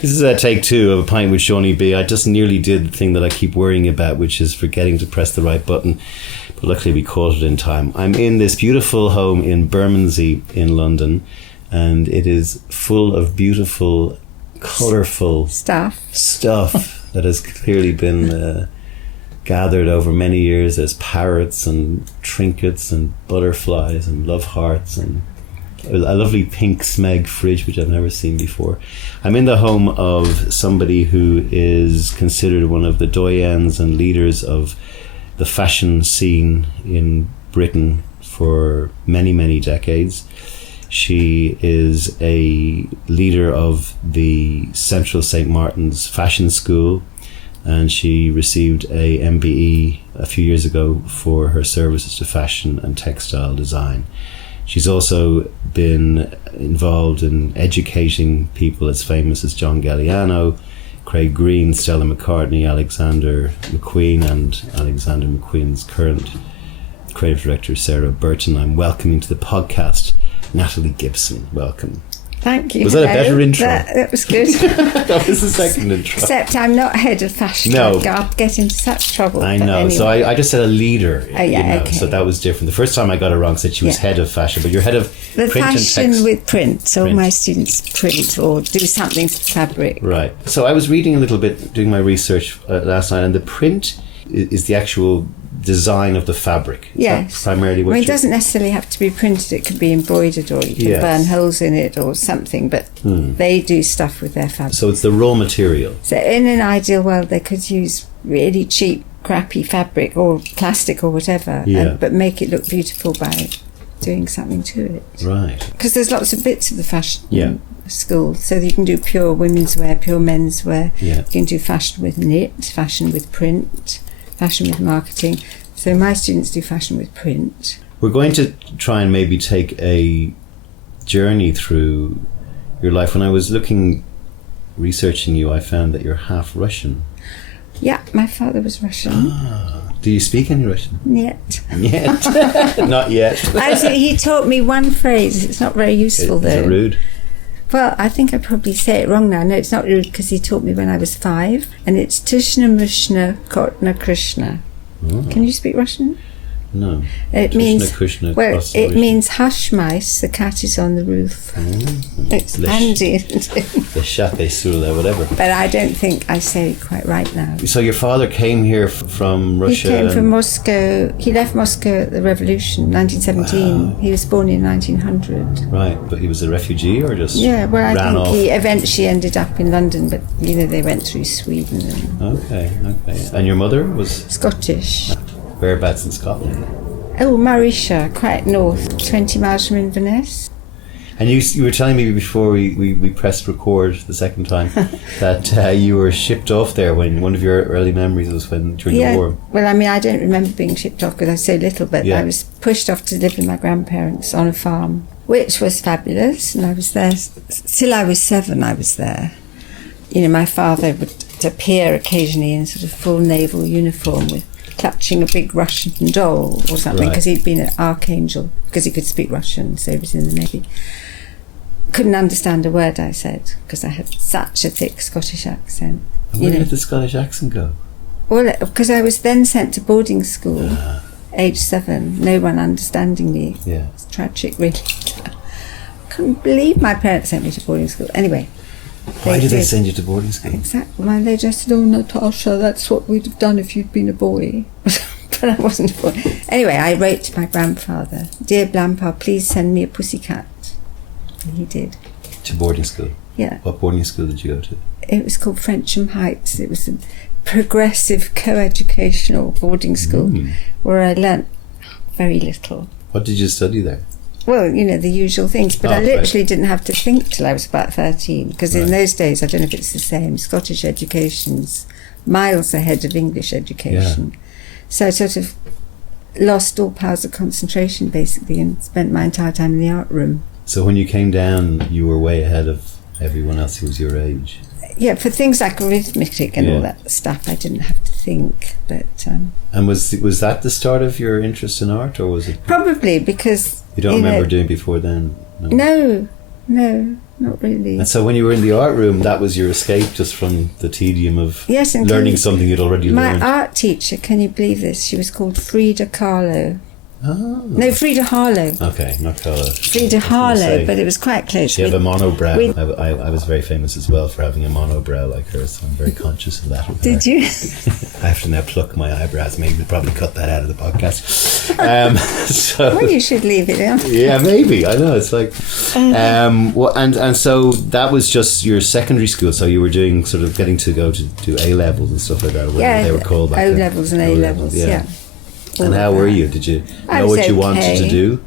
This is take 2 of A Pint with Seaniebee. I just nearly did the thing that I keep worrying about, which is forgetting to press the right button. But luckily we caught it in time. I'm in this beautiful home in Bermondsey in London, and it is full of beautiful, colourful stuff that has clearly been gathered over many years. There's parrots and trinkets and butterflies and love hearts and a lovely pink Smeg fridge, which I've never seen before. I'm in the home of somebody who is considered one of the doyens and leaders of the fashion scene in Britain for many, many decades. She is a leader of the Central St. Martin's Fashion School, and she received a MBE a few years ago for her services to fashion and textile design. She's also been involved in educating people as famous as John Galliano, Craig Green, Stella McCartney, Alexander McQueen, and Alexander McQueen's current creative director, Sarah Burton. I'm welcoming to the podcast Natalie Gibson. Welcome. Thank you. Was that a better intro? That was good. That was the second intro. Except I'm not head of fashion. No. I'll get into such trouble. I know. Anyway. So I just said a leader. Oh, yeah, okay. So that was different. The first time I got it wrong, said she was head of fashion, but you're head of the print fashion and text. with print. So all my students print or do something to fabric. Right. So I was reading a little bit, doing my research last night, and the print is the actual design of the fabric. Yes. Primarily what it doesn't necessarily have to be printed. It could be embroidered, or you can burn holes in it or something, but they do stuff with their fabric. So it's the raw material. So in an ideal world, they could use really cheap, crappy fabric or plastic or whatever, but make it look beautiful by doing something to it. Right. Because there's lots of bits of the fashion school. So you can do pure women's wear, pure men's wear. Yeah. You can do fashion with knit, fashion with print, fashion with marketing. So my students do fashion with print. We're going to try and maybe take a journey through your life. When I was researching you, I found that you're half Russian. Yeah, my father was Russian. Do you speak any Russian? Yet. Not yet. Actually, he taught me one phrase. It's not very useful, though. Is it rude? Well, I think I probably say it wrong now. No, it's not rude, because he taught me when I was 5, and it's Tushna Mushna Kotna Krishna. Oh. Can you speak Russian? No. It means Kushna, it means hush mice. The cat is on the roof. It's handy, isn't it? The chape sula, whatever. But I don't think I say it quite right now. So your father came here from Russia? He came from Moscow. He left Moscow at the revolution, 1917. Wow. He was born in 1900. Right, but he was a refugee or just ran I think off? he eventually ended up in London, but they went through Sweden. Okay. And your mother was? Scottish. Whereabouts in Scotland? Oh, Marisha, quite north, 20 miles from Inverness. And you were telling me before we pressed record the second time that you were shipped off there when one of your early memories was during the war. Well, I mean, I don't remember being shipped off because I was so little, but I was pushed off to live with my grandparents on a farm, which was fabulous, and I was there till I was 7. I was there. My father would appear occasionally in sort of full naval uniform with clutching a big Russian doll or something, because he'd been an archangel, because he could speak Russian, so he was in the Navy. Couldn't understand a word I said because I had such a thick Scottish accent. And where did the Scottish accent go? Well, because I was then sent to boarding school, age 7, no one understanding me. Yeah. It's tragic, really. I couldn't believe my parents sent me to boarding school. Anyway. Why did they send you to boarding school? Exactly. Well, they just said, "Oh, Natasha, that's what we'd have done if you'd been a boy." But I wasn't a boy. Anyway, I wrote to my grandfather, "Dear Blampa, please send me a pussycat." And he did. To boarding school? Yeah. What boarding school did you go to? It was called Frensham Heights. It was a progressive co-educational boarding school where I learnt very little. What did you study there? Well, the usual things, but I literally didn't have to think till I was about 13, because in those days, I don't know if it's the same, Scottish education's miles ahead of English education. Yeah. So I sort of lost all powers of concentration, basically, and spent my entire time in the art room. So when you came down, you were way ahead of everyone else who was your age? Yeah, for things like arithmetic and all that stuff, I didn't have to think. But and was that the start of your interest in art, or was it? Probably, because you don't remember doing before then. No, No, not really. And so when you were in the art room, that was your escape just from the tedium of learning something you'd already learned? My art teacher, can you believe this? She was called Frida Kahlo. Oh. No, Frida Harlow. Okay, not Kahlo. Frida Harlow, but it was quite close. She had a monobrow. I was very famous as well for having a monobrow like her, so I'm very conscious of that. Did you? I have to now pluck my eyebrows. Maybe we'll probably cut that out of the podcast. Well, you should leave it in. Yeah, maybe. I know, it's like... well, and so that was just your secondary school, so you were doing sort of getting to go to do A-levels and stuff like that, whatever they were called back then. O-levels and A-levels, yeah. And how were you? Did you know what you wanted to do?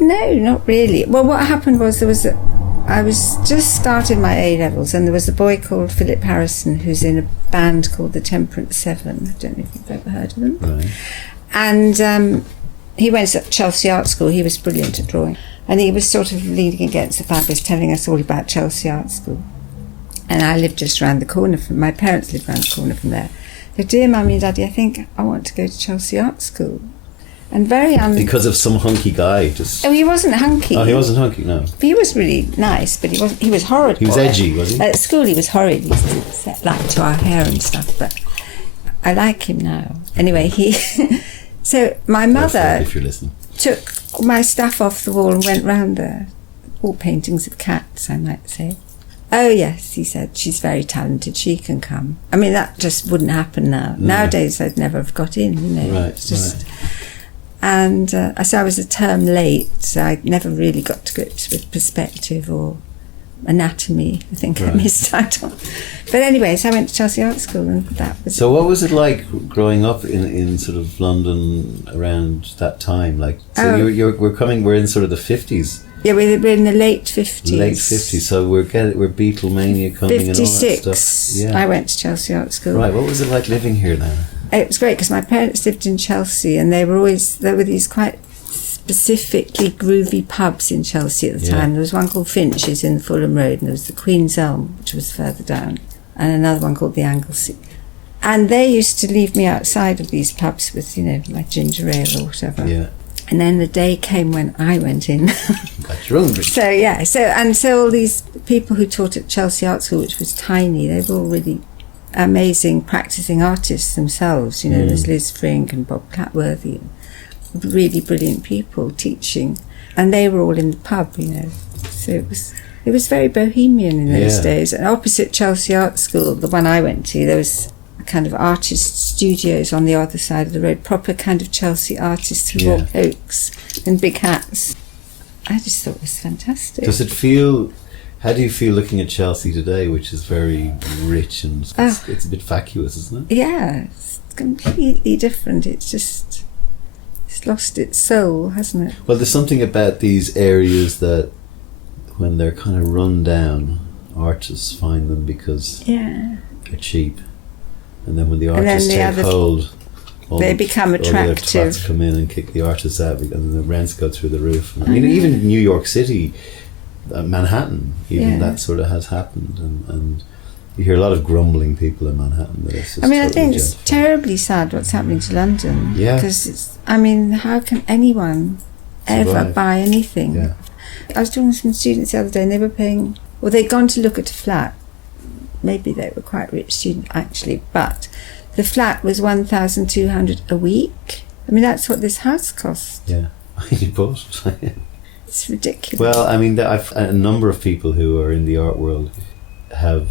No, not really. Well, what happened was I was just starting my A-levels, and there was a boy called Philip Harrison who's in a band called the Temperance Seven. I don't know if you've ever heard of them. Right. And he went to Chelsea Art School. He was brilliant at drawing. And he was sort of leaning against the fabric, telling us all about Chelsea Art School. And I lived just round the corner my parents lived round the corner from there. So, dear Mummy and Daddy, I think I want to go to Chelsea Art School. And because of some hunky guy. Oh, he wasn't hunky. Oh, he wasn't hunky, no. He was really nice, but he was horrid. He was edgy, was he? At school he was horrid. He used to set light to our hair and stuff, but I like him now. Anyway, so my mother if you're listening, took my stuff off the wall and went round there. All paintings of cats, I might say. Oh yes, he said, she's very talented, she can come. I mean, that just wouldn't happen now. No. Nowadays I'd never have got in, you know. Right, it's just, and so I was a term late, so I never really got to grips with perspective or anatomy. I think I missed out on. But anyway, so I went to Chelsea Art School, and that was... So what was it like growing up in sort of London around that time? Like, so we're in sort of the 50s. Yeah, we're in the late 50s. Late 50s, so we're Beatlemania coming 56, and all that stuff. Yeah. I went to Chelsea Art School. Right, what was it like living here then? It was great because my parents lived in Chelsea, and there were these quite specifically groovy pubs in Chelsea at the time. There was one called Finch's in Fulham Road, and there was the Queen's Elm, which was further down, and another one called the Anglesey. And they used to leave me outside of these pubs with, you know, my ginger ale or whatever. Yeah. And then the day came when I went in. Got your own drink. So all these people who taught at Chelsea Art School, which was tiny, they were all really amazing practicing artists themselves. You know, there's Liz Frink and Bob Catworthy, and really brilliant people teaching, and they were all in the pub. You know, so it was very bohemian in those days. And opposite Chelsea Art School, the one I went to, there was kind of artist studios on the other side of the road, proper kind of Chelsea artists who wore cloaks and big hats. I just thought it was fantastic. How do you feel looking at Chelsea today, which is very rich and it's a bit vacuous, isn't it? Yeah, it's completely different. It's lost its soul, hasn't it? Well, there's something about these areas that when they're kind of run down, artists find them because they're cheap. And then when the artists take hold, they become attractive. All the other come in and kick the artists out, and the rents go through the roof. And I mean, even New York City, Manhattan, that sort of has happened. And you hear a lot of grumbling people in Manhattan. That it's just I think it's terribly sad what's happening to London. Yeah. Because how can anyone ever buy anything? Yeah. I was talking to some students the other day, and they were paying. Well, they'd gone to look at a flat. Maybe they were quite rich students actually, but the flat was $1,200 a week. I mean, that's what this house cost. Yeah, but it's ridiculous. Well, I mean, a number of people who are in the art world have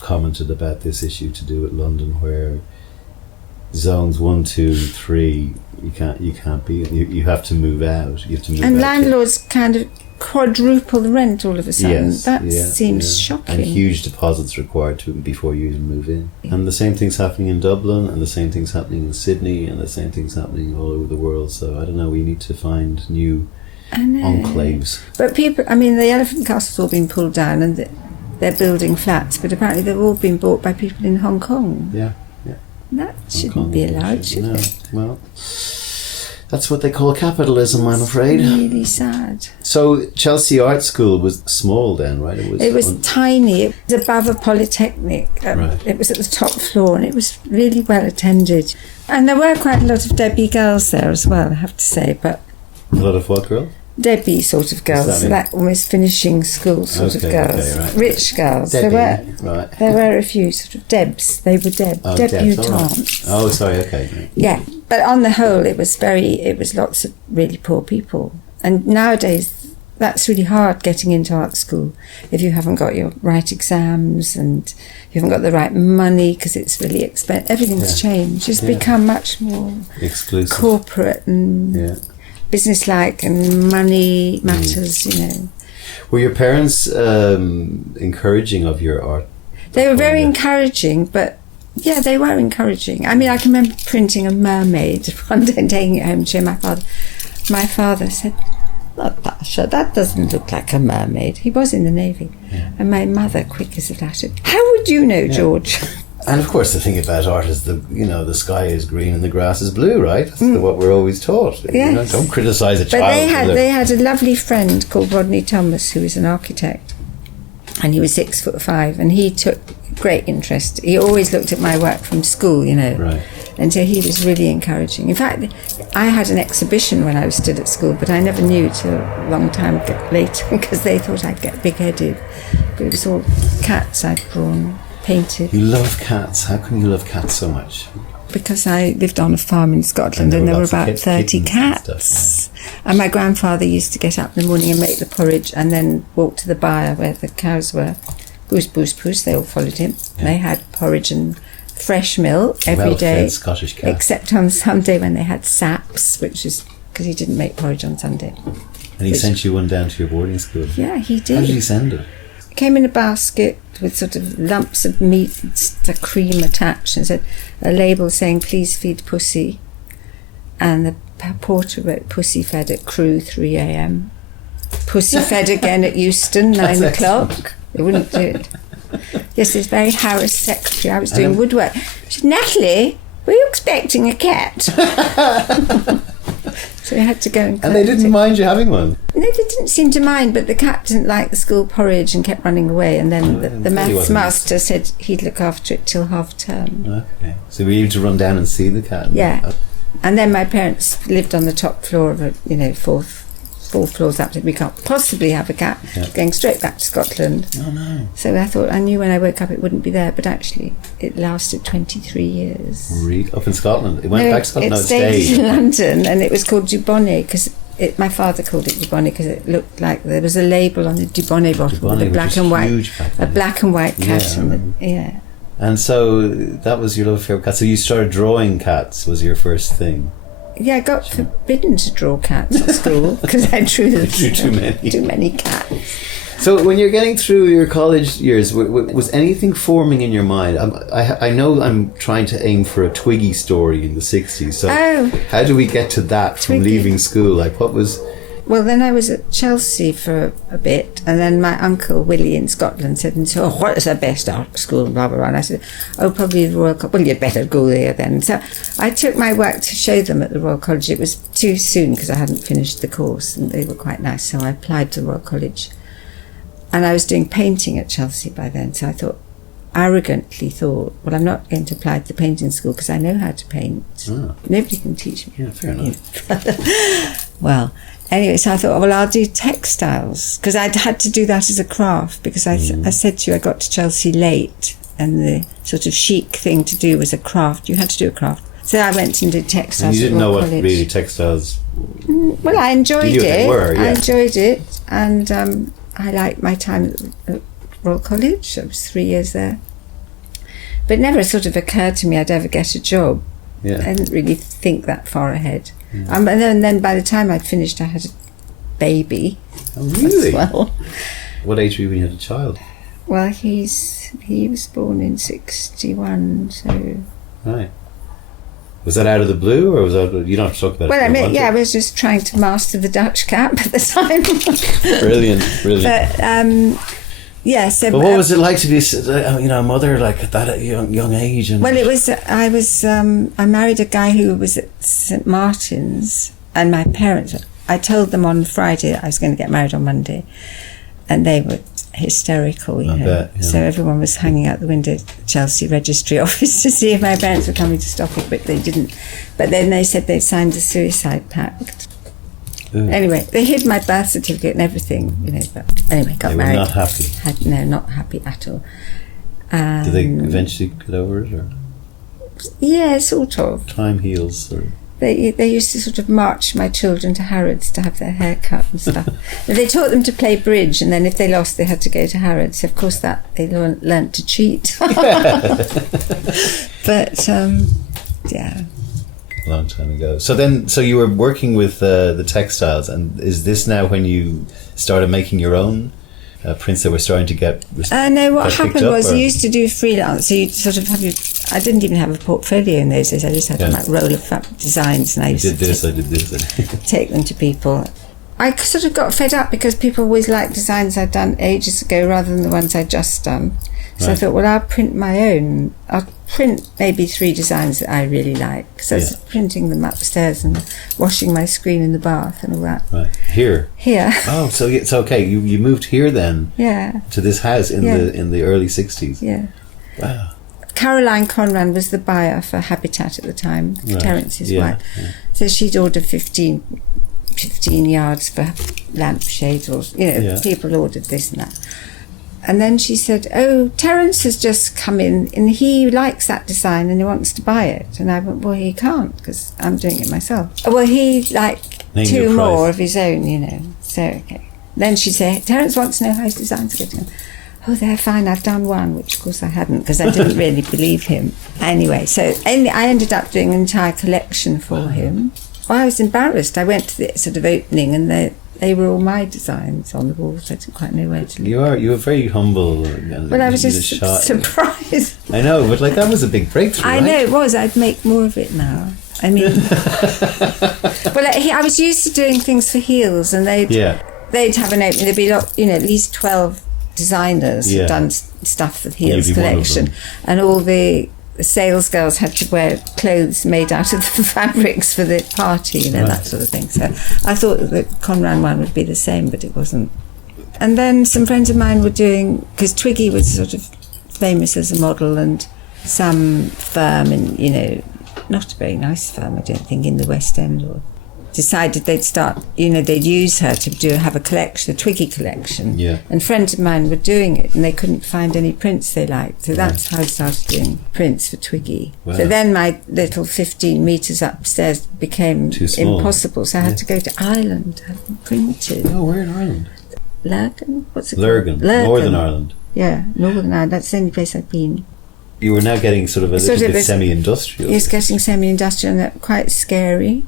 commented about this issue to do with London, where zones 1, 2, 3, you can't be. You have to move out. You have to move out. And landlords kind of quadruple the rent all of a sudden. That seems shocking. And huge deposits required before you even move in. And the same thing's happening in Dublin, and the same thing's happening in Sydney, and the same thing's happening all over the world. So I don't know, we need to find new enclaves. But people, I mean, the Elephant Castle's all been pulled down, and they're building flats, but apparently they've all been bought by people in Hong Kong. Yeah. That shouldn't be allowed, should it? Well, that's what they call capitalism, I'm afraid. It's really sad. So Chelsea Art School was small then, right? It was tiny. It was above a polytechnic. It was at the top floor, and it was really well attended. And there were quite a lot of Debbie girls there as well, I have to say. But a lot of what girls? Debbie sort of girls, so that almost finishing school sort of girls, right. Rich girls. Debbie, there were a few sort of Debs. They were debutantes. Oh, sorry. Okay. Yeah, but on the whole, it was lots of really poor people. And nowadays, that's really hard getting into art school if you haven't got your right exams and you haven't got the right money because it's really expensive. Everything's changed. It's become much more exclusive, corporate and business-like, and money matters, Were your parents encouraging of your art? They were very encouraging, but yeah, they were encouraging. I mean, I can remember printing a mermaid one day and taking it home to show my father. My father said, "Natasha, that doesn't look like a mermaid." He was in the Navy. Yeah. And my mother, quick as a flash, said, "How would you know, George?" And of course, the thing about art is the sky is green and the grass is blue, right? That's what we're always taught. Yes. Don't criticise a child. But they had a lovely friend called Rodney Thomas, who was an architect, and he was 6'5", and he took great interest. He always looked at my work from school, Right. And so he was really encouraging. In fact, I had an exhibition when I was still at school, but I never knew till a long time later because they thought I'd get big-headed. But it was all cats I'd drawn, painted. You love cats. How come you love cats so much? Because I lived on a farm in Scotland and there were about 30 cats. And my grandfather used to get up in the morning and make the porridge and then walk to the byre where the cows were. Boos, boos, boos, they all followed him. Yeah. They had porridge and fresh milk every day, Scottish cat. Except on Sunday when they had saps, which is because he didn't make porridge on Sunday. And he sent you one down to your boarding school? Yeah, he did. How did he send it? It came in a basket with sort of lumps of meat and the cream attached, and said a label saying "Please feed Pussy," and the porter wrote "Pussy fed at Crewe 3 a.m. Pussy fed again at Euston 9 o'clock. They wouldn't do it. Yes, this very harassed secretary. I was doing woodwork. She said, "Natalie, were you expecting a cat?" So we had to go and they didn't mind you having one? No, they didn't seem to mind, but the cat didn't like the school porridge and kept running away, and then the maths master said he'd look after it till half term. Okay. So were you able to run down and see the cat? Yeah. And then my parents lived on the top floor of four floors up. We can't possibly have a cat going straight back to Scotland. Oh no. So I knew when I woke up it wouldn't be there, but actually it lasted 23 years. Really? Up in Scotland? It went back to Scotland? It stayed in London, and it was called Dubonnet because my father called it Dubonnet because it looked like there was a label on the Dubonnet bottle with a black and white cat. Yeah. And so that was your love affair with cats. So you started drawing cats was your first thing? Yeah, I got forbidden to draw cats at school because I drew too many cats. So when you're getting through your college years, was anything forming in your mind? I know I'm trying to aim for a Twiggy story in the 60s. So how do we get to that from leaving school? Like what was... Well, then I was at Chelsea for a bit, and then my uncle Willie in Scotland said, "What is the best art school?" Blah blah blah. And I said, "Probably the Royal College." "Well, you'd better go there then." So I took my work to show them at the Royal College. It was too soon because I hadn't finished the course, and they were quite nice. So I applied to the Royal College, and I was doing painting at Chelsea by then. So I arrogantly thought, well, I'm not going to apply to the painting school because I know how to paint. Oh. Nobody can teach me. Yeah, fair enough. Well. Anyway, so I thought, well, I'll do textiles because I'd had to do that as a craft because I said to you I got to Chelsea late and the sort of chic thing to do was a craft. You had to do a craft. So I went and did textiles. And you didn't know what really textiles... Well, I enjoyed it. They were, yeah. I enjoyed it, and I liked my time at Royal College. I was 3 years there. But it never sort of occurred to me I'd ever get a job. Yeah. I didn't really think that far ahead. Yeah. And then by the time I'd finished, I had a baby. Oh, really? As well. What age were you when you had a child? Well, he was born in 1961, so... Right. Was that out of the blue, or was that... You don't have to talk about it. Well, I was just trying to master the Dutch cap at the time. Brilliant. But, yeah, so... But what was it like to be, a mother like at that young age? And well, it was... I married a guy who was at St Martin's, and my parents... I told them on Friday that I was going to get married on Monday, and they were hysterical, you know. Bet, yeah. So everyone was hanging out the window at the Chelsea registry office to see if my parents were coming to stop it, but they didn't. But then they said they'd signed a suicide pact. Ooh. Anyway, they hid my birth certificate and everything, but anyway, got married. They were not happy? Not happy at all. Did they eventually get over it? Or? Yeah, sort of. Time heals. Or? They used to sort of march my children to Harrods to have their hair cut and stuff. They taught them to play bridge, and then if they lost, they had to go to Harrods. Of course, that they learnt to cheat. But yeah, a long time ago. So you were working with the textiles, and is this now when you started making your own prints that were starting to get? No, what happened was you used to do freelance. So you sort of I didn't even have a portfolio in those days. I just had a roll of designs, and I used to take them to people. I sort of got fed up because people always liked designs I'd done ages ago rather than the ones I'd just done. So I thought, well, I'll print my own. I'll print maybe 3 designs that I really like. So I was printing them upstairs and washing my screen in the bath and all that. Right. Here? Here. Oh, so it's okay. You moved here then? Yeah. To this house in the early 60s? Yeah. Wow. Caroline Conran was the buyer for Habitat at the time, Terrence's wife. Yeah. So she'd ordered 15 yards for lampshades, or people ordered this and that. And then she said, "Oh, Terrence has just come in and he likes that design and he wants to buy it." And I went, "Well, he can't because I'm doing it myself." Well, he'd like 2 more of his own, So, okay. Then she said, "Terrence wants to know how his designs are getting on." "Oh, they're fine. I've done one," which of course I hadn't because I didn't really believe him. Anyway, so I ended up doing an entire collection for him. Well, I was embarrassed. I went to the sort of opening and they were all my designs on the walls. I didn't quite know where to look. You were very humble. Well, I was just surprised. I know, but that was a big breakthrough. I know it was. I'd make more of it now. I mean, I was used to doing things for heels, and they'd have an opening. There'd be at least 12 designers who'd done stuff for the heels collection, and all the sales girls had to wear clothes made out of the fabrics for the party, that sort of thing. So I thought that the Conran one would be the same, but it wasn't. And then some friends of mine were doing, because Twiggy was sort of famous as a model, and some firm, and not a very nice firm, I don't think, in the West End, or decided they'd start, they'd use her to have a collection, a Twiggy collection. Yeah. And friends of mine were doing it, and they couldn't find any prints they liked. So that's how I started doing prints for Twiggy. Wow. So then my little 15 metres upstairs became impossible. So I had to go to Ireland to have them printed. Oh, where in Ireland? Lurgan? What's it Lurgan. called? Lurgan. Northern Ireland. Yeah, Northern Ireland. That's the only place I've been. You were now getting sort of a little bit semi-industrial. Yes, getting semi-industrial and quite scary.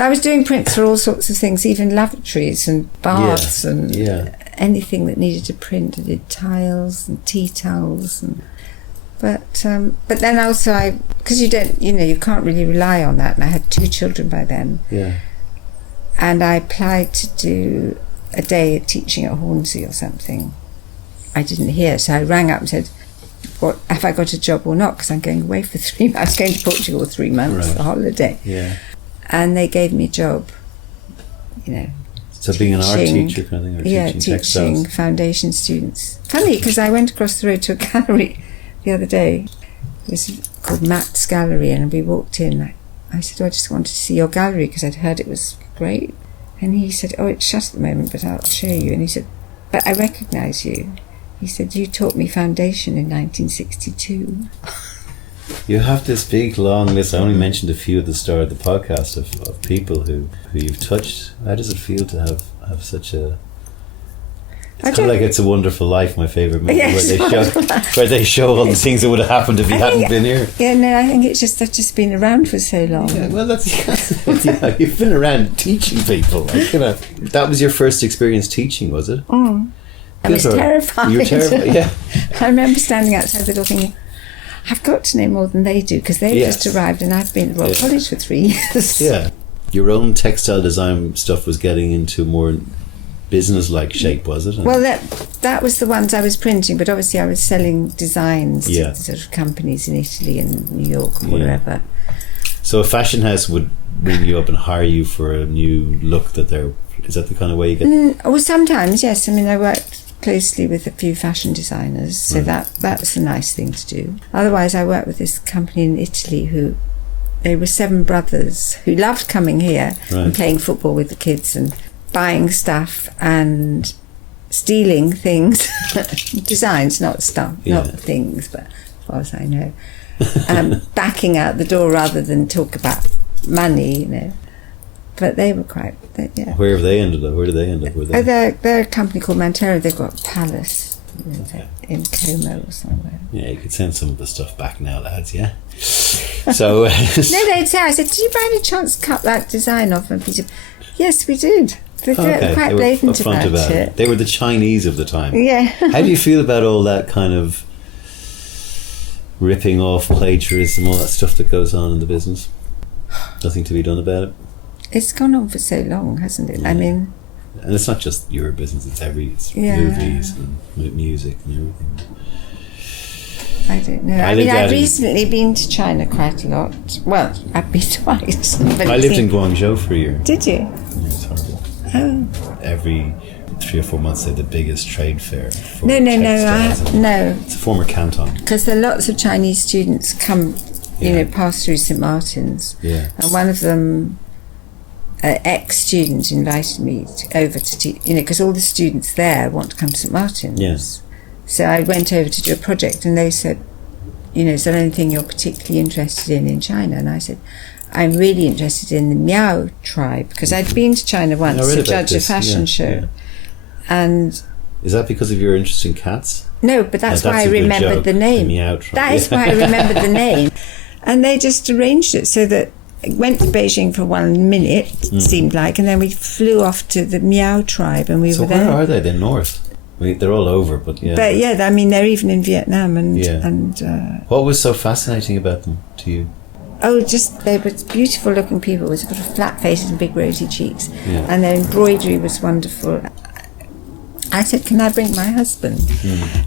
I was doing prints for all sorts of things, even lavatories and baths and anything that needed a print. I did tiles and tea towels, but then also because you don't, you can't really rely on that. And I had 2 children by then. Yeah. And I applied to do a day of teaching at Hornsey or something. I didn't hear, so I rang up and said, "What have I got a job or not? Because I'm going away for 3 months. I was going to Portugal 3 months, a holiday." Yeah. And they gave me a job, So being an art teacher kind of thing, or teaching textiles? Foundation students. Funny, because I went across the road to a gallery the other day. It was called Matt's Gallery, and we walked in. I said, "I just wanted to see your gallery because I'd heard it was great." And he said, "Oh, it's shut at the moment, but I'll show you." And he said, "But I recognise you." He said, "You taught me foundation in 1962. You have this big long list. I only mentioned a few at the start of the podcast of people who you've touched. How does it feel to have such a... It's kind of like It's a Wonderful Life, my favourite movie, where they show all the things that would have happened if you hadn't been here. Yeah, no, I think it's just I've just been around for so long. Yeah, well, that's you've been around teaching people. That was your first experience teaching, was it? Mm. I was terrified. You were terrified, yeah. I remember standing outside the door thinking, I've got to know more than they do, because they've just arrived and I've been at Royal College for 3 years. Yeah. Your own textile design stuff was getting into more business-like shape, was it? Well, that was the ones I was printing, but obviously I was selling designs to sort of companies in Italy and New York and wherever. So a fashion house would ring you up and hire you for a new look that they're... Is that the kind of way you get... Well, sometimes, yes. I mean, I worked closely with a few fashion designers, so that's a nice thing to do. Otherwise, I worked with this company in Italy who they were 7 brothers who loved coming here and playing football with the kids and buying stuff and stealing things, designs, not stuff, not things, but as far as I know, backing out the door rather than talk about money, you know. But they were quite, Where have they ended up? Where did they end up? They're a company called Mantero. They've got a palace in Como or somewhere. Yeah, you could send some of the stuff back now, lads, yeah? So... No, they'd say, I said, did you by any chance cut that design off a piece of... Yes, we did. They're quite blatant about it. They were the Chinese of the time. Yeah. How do you feel about all that kind of ripping off, plagiarism, all that stuff that goes on in the business? Nothing to be done about it? It's gone on for so long, hasn't it? Yeah. I mean... And it's not just your business, it's movies and music and everything. I don't know. I've recently been to China quite a lot. Well, I've been twice. But I lived in Guangzhou for a year. Did you? Yeah, it's horrible. Oh. Every 3 or 4 months they had the biggest trade fair. No. It's a former canton. Because there are lots of Chinese students come, pass through St. Martin's. Yeah. And one of them... ex-student invited me over to teach, because all the students there want to come to St. Martin's. Yes. So I went over to do a project and they said, is there anything you're particularly interested in China? And I said, I'm really interested in the Miao tribe, because I'd been to China once to judge a fashion show. Yeah. And is that because of your interest in cats? No, but that's why I remembered the name. The Miao tribe. That is why I remembered the name. And they just arranged it so that I went to Beijing for 1 minute, seemed like, and then we flew off to the Miao tribe and we were there. So where are they? They're north. They're all over, but yeah. But yeah, I mean, they're even in Vietnam and what was so fascinating about them to you? Oh, just they were beautiful looking people with sort of flat faces and big rosy cheeks. Yeah. And their embroidery was wonderful. I said, can I bring my husband?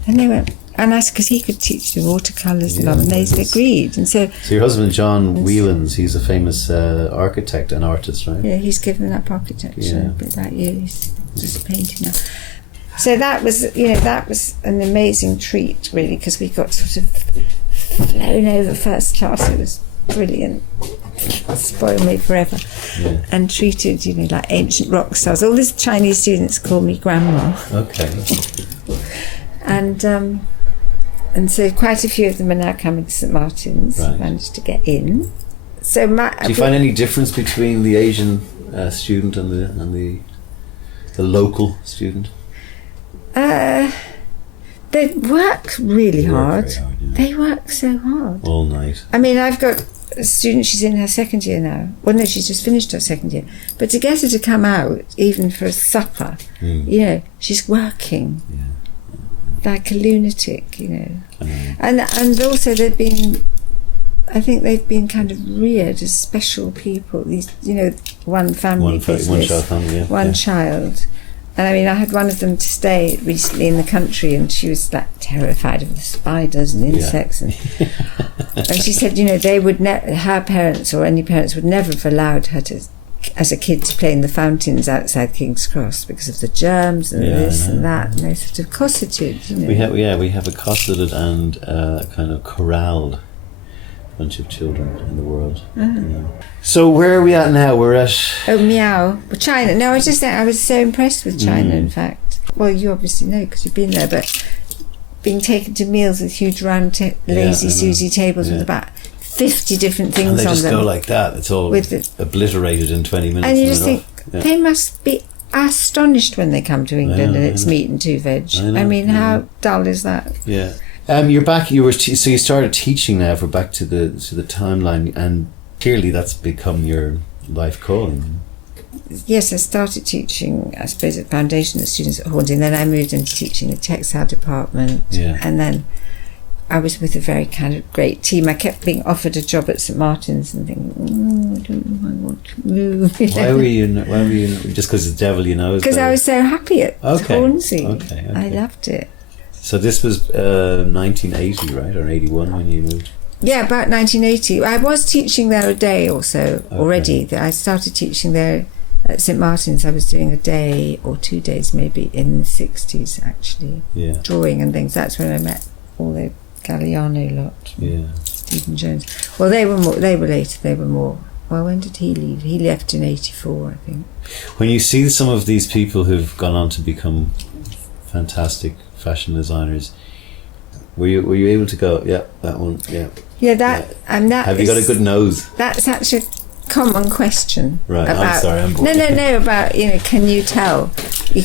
And they went... And I said, because he could teach the watercolours and all, and they agreed. And so your husband, John Whelans, he's a famous architect and artist, right? Yeah, he's given up architecture, a bit like you. He's just painting now. So that was, that was an amazing treat, really, because we got sort of flown over first class. It was brilliant. Spoiled me forever. Yeah. And treated, like ancient rock stars. All these Chinese students call me grandma. Okay. And so quite a few of them are now coming to St. Martin's. Right. Managed to get in. So do you find any difference between the Asian student and the local student? They work really hard. They work so hard. All night. I mean, I've got a student, she's in her 2nd year now. Well, no, she's just finished her 2nd year. But to get her to come out, even for a supper, she's working. Yeah. Like a lunatic, and also I think they've been kind of reared as special people. These, one family business, one child family, one child. And I mean, I had one of them to stay recently in the country, and she was like terrified of the spiders and insects, and she said, they would her parents or any parents would never have allowed her to, as a kid, to play in the fountains outside King's Cross because of the germs and this and that, and they sort of cosseted. We have a cosseted and kind of corralled bunch of children in the world. So where are we at now? We're at Miao, China. No, I was just saying I was so impressed with China. In fact, well, you obviously know because you've been there, but being taken to meals with huge round lazy Susie tables with about 50 different things on them. And they just go like that. It's all obliterated in 20 minutes. And you just think, they must be astonished when they come to England and it's meat and 2 veg. I mean, how dull is that? Yeah. You're back. You were so you started teaching now. If we're back to the timeline, and clearly that's become your life calling. Yes, I started teaching, I suppose, at foundation at students at Hornsey, and then I moved into teaching the textile department. Yeah. And then I was with a very kind of great team. I kept being offered a job at St. Martin's and thinking, I don't know if I want to move. Why were you? Just because the devil, Because I was so happy at Hornsey. Okay. I loved it. So this was 1980, right, or 81 when you moved? Yeah, about 1980. I was teaching there a day or so already. I started teaching there at St. Martin's. I was doing a day or 2 days maybe in the 60s, actually. Yeah. Drawing and things. That's when I met all the Galliano lot. Yeah. Stephen Jones. Well, they were later. They were more. Well, when did he leave? He left in 84, I think. When you see some of these people who've gone on to become fantastic fashion designers, were you able to go, yeah, that one, yeah. Yeah, that. Have you got a good nose? That's such a common question. Right, about, I'm sorry, I'm bored. No, about, can you tell?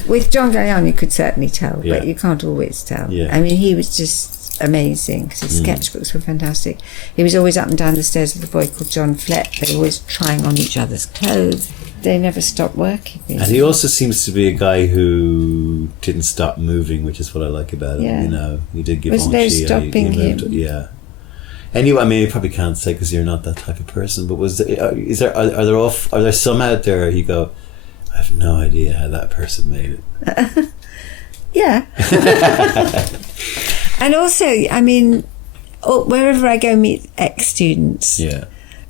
With John Galliano, you could certainly tell, Yeah. but you can't always tell. Yeah. I mean, he was just amazing, because his sketchbooks were fantastic. He was always up and down the stairs with a boy called John Flett. They were always trying on each other's clothes. They never stopped working. Really. And he also seems to be a guy who didn't stop moving, which is what I like about him. Yeah. He did give There's no stopping him. Yeah. Anyway, I mean, you probably can't say because you're not that type of person. But are there some out there you go, I have no idea how that person made it. Yeah. And also, I mean, wherever I go meet ex-students, yeah,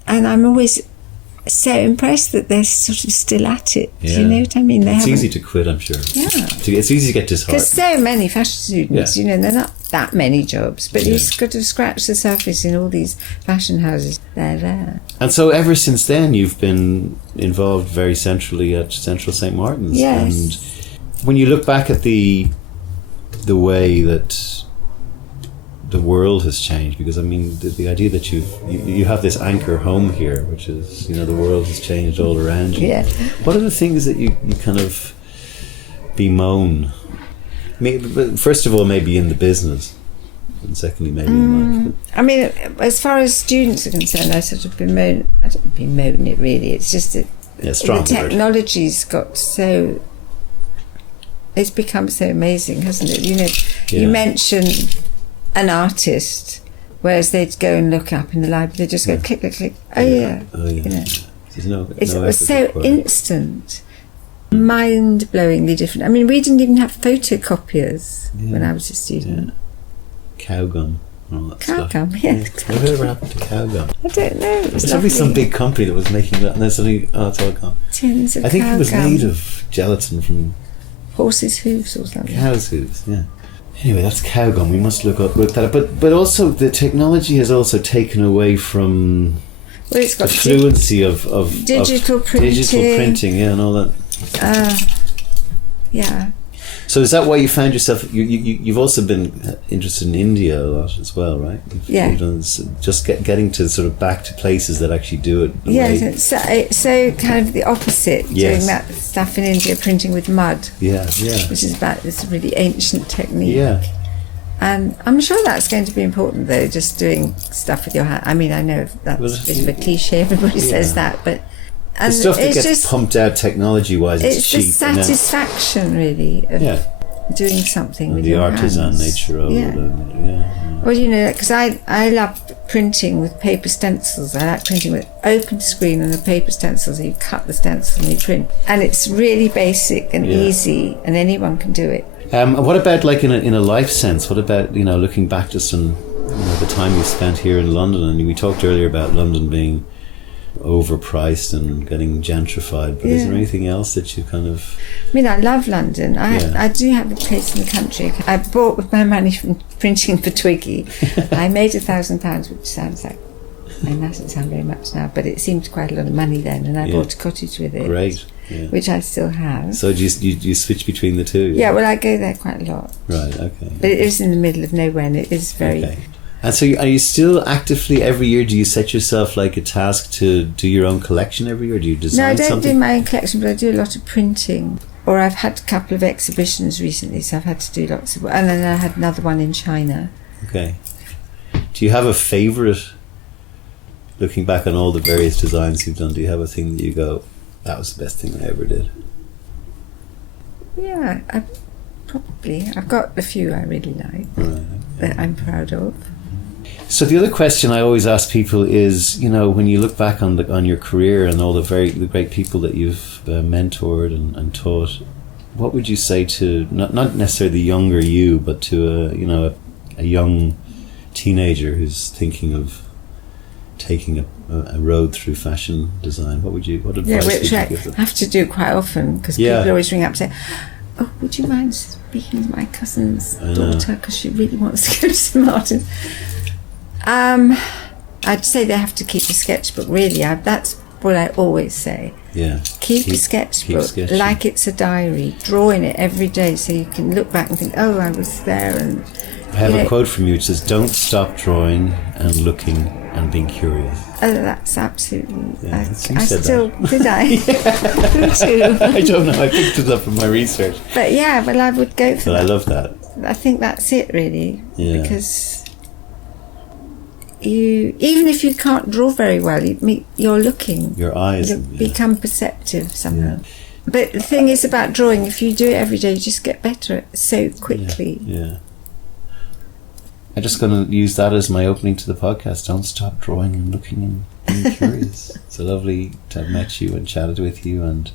and I'm always so impressed that they're sort of still at it. Yeah. Do you know what I mean? It's easy to quit, I'm sure. Yeah. It's easy to get disheartened. Because so many fashion students, Yeah. they're not that many jobs, but Yeah. you've got to scratch the surface in all these fashion houses. They're there. And so ever since then, you've been involved very centrally at Central St. Martin's. Yes. And when you look back at the way that the world has changed, because I mean the idea that you have this anchor home here, which is the world has changed all around you. Yeah. What are the things that you kind of bemoan? But first of all, maybe in the business, and secondly, maybe in life. I mean, as far as students are concerned, I sort of bemoan. I don't bemoan it really. It's just that strong the word. technology's got so. It's become so amazing, hasn't it? Yeah. You mention an artist, whereas they'd go and look up in the library. They just go click, click, click. Oh yeah. There's It no was effort so required. instant, mind-blowingly different. I mean, we didn't even have photocopiers when I was a student. Cow gum. And all that stuff. Cow gum, yeah. Whatever happened to cow gum? I don't know. It was There's probably some lovely. big company that was making that, and then suddenly, it's all gone. Tins of I think cow it was gum. made of gelatin from Horses' hooves or something. cow's hooves. Yeah. Anyway, that's cow gum. We must look that up. But also the technology has also taken away from Well, it's the got fluency of digital printing. digital printing, yeah, and all that. Yeah. So is that why you found yourself? You've also been interested in India a lot as well, right? Yeah. You've done just getting to sort of back to places that actually do it. the way- It's so kind of the opposite, Yes. doing that stuff in India, printing with mud, Yeah. which is about this really ancient technique. Yeah. And I'm sure that's going to be important, though, just doing stuff with your hand. I mean, I know that's Well, a bit of a cliche, everybody says that, but... And The stuff that it's gets just, pumped out technology-wise, it's it's the cheap. and then- satisfaction, really, of doing something with the your artisan hands. nature of it. And, Well, because I love printing with paper stencils. I like printing with open screen and a paper stencil. So you cut the stencil and you print. And it's really basic and easy, and anyone can do it. What about like in a life sense? What about looking back to some the time you spent here in London? And we talked earlier about London being overpriced and getting gentrified. But is there anything else that you kind of? I mean, I love London. I do have a place in the country. I bought with my money from printing for Twiggy. I made £1,000, which sounds like, and doesn't sound very much now, but it seemed quite a lot of money then. And I bought a cottage with it. Great. Yeah. Which I still have. So do you switch between the two? Yeah, well, I go there quite a lot. Right. Okay. But it is in the middle of nowhere, and it is very. Okay. And so, are you still actively every year? Do you set yourself like a task to do your own collection every year? Do you design No, I don't something? do my own collection, but I do a lot of printing. Or I've had a couple of exhibitions recently, so I've had to do lots of. And then I had another one in China. Okay. Do you have a favourite? Looking back on all the various designs you've done, do you have a thing that you go, that was the best thing I ever did? Yeah, I've got a few I really like that I'm proud of. So the other question I always ask people is, when you look back on your career and all the great people that you've mentored and taught, what would you say to not necessarily the younger you, but to a young teenager who's thinking of taking a road through fashion design? What advice would which you I give them? have to do quite often because people always ring up and say, "Oh, would you mind speaking to my cousin's daughter because she really wants to go to St. Martin's?" I'd say they have to keep a sketchbook. Really, that's what I always say. Yeah. Keep a sketchbook like it's a diary. Draw in it every day so you can look back and think, oh, I was there. And I have a quote from you which says, "Don't stop drawing and looking and being curious." Oh, that's absolutely. Yeah, Did I? Me too. I don't know. I picked it up from my research. But yeah, well, I would go for that. I love that. I think that's it, really. Yeah. Because even if you can't draw very well, you're looking. Your eyes. You become perceptive somehow. Yeah. But the thing is about drawing, if you do it every day, you just get better so quickly. Yeah. I'm just going to use that as my opening to the podcast. Don't stop drawing and looking and being curious. It's lovely to have met you and chatted with you, and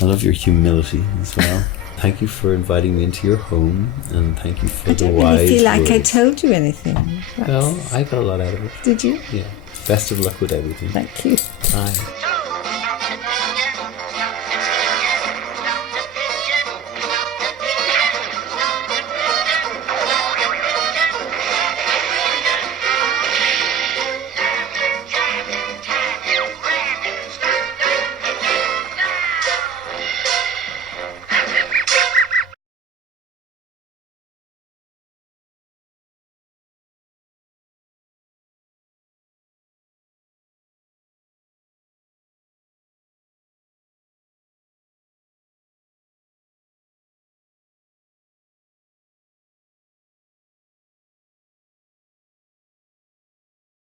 I love your humility as well. Thank you for inviting me into your home, and thank you for the wise I don't really feel like words. I told you anything. Well, I got a lot out of it. Did you? Yeah. Best of luck with everything. Thank you. Bye.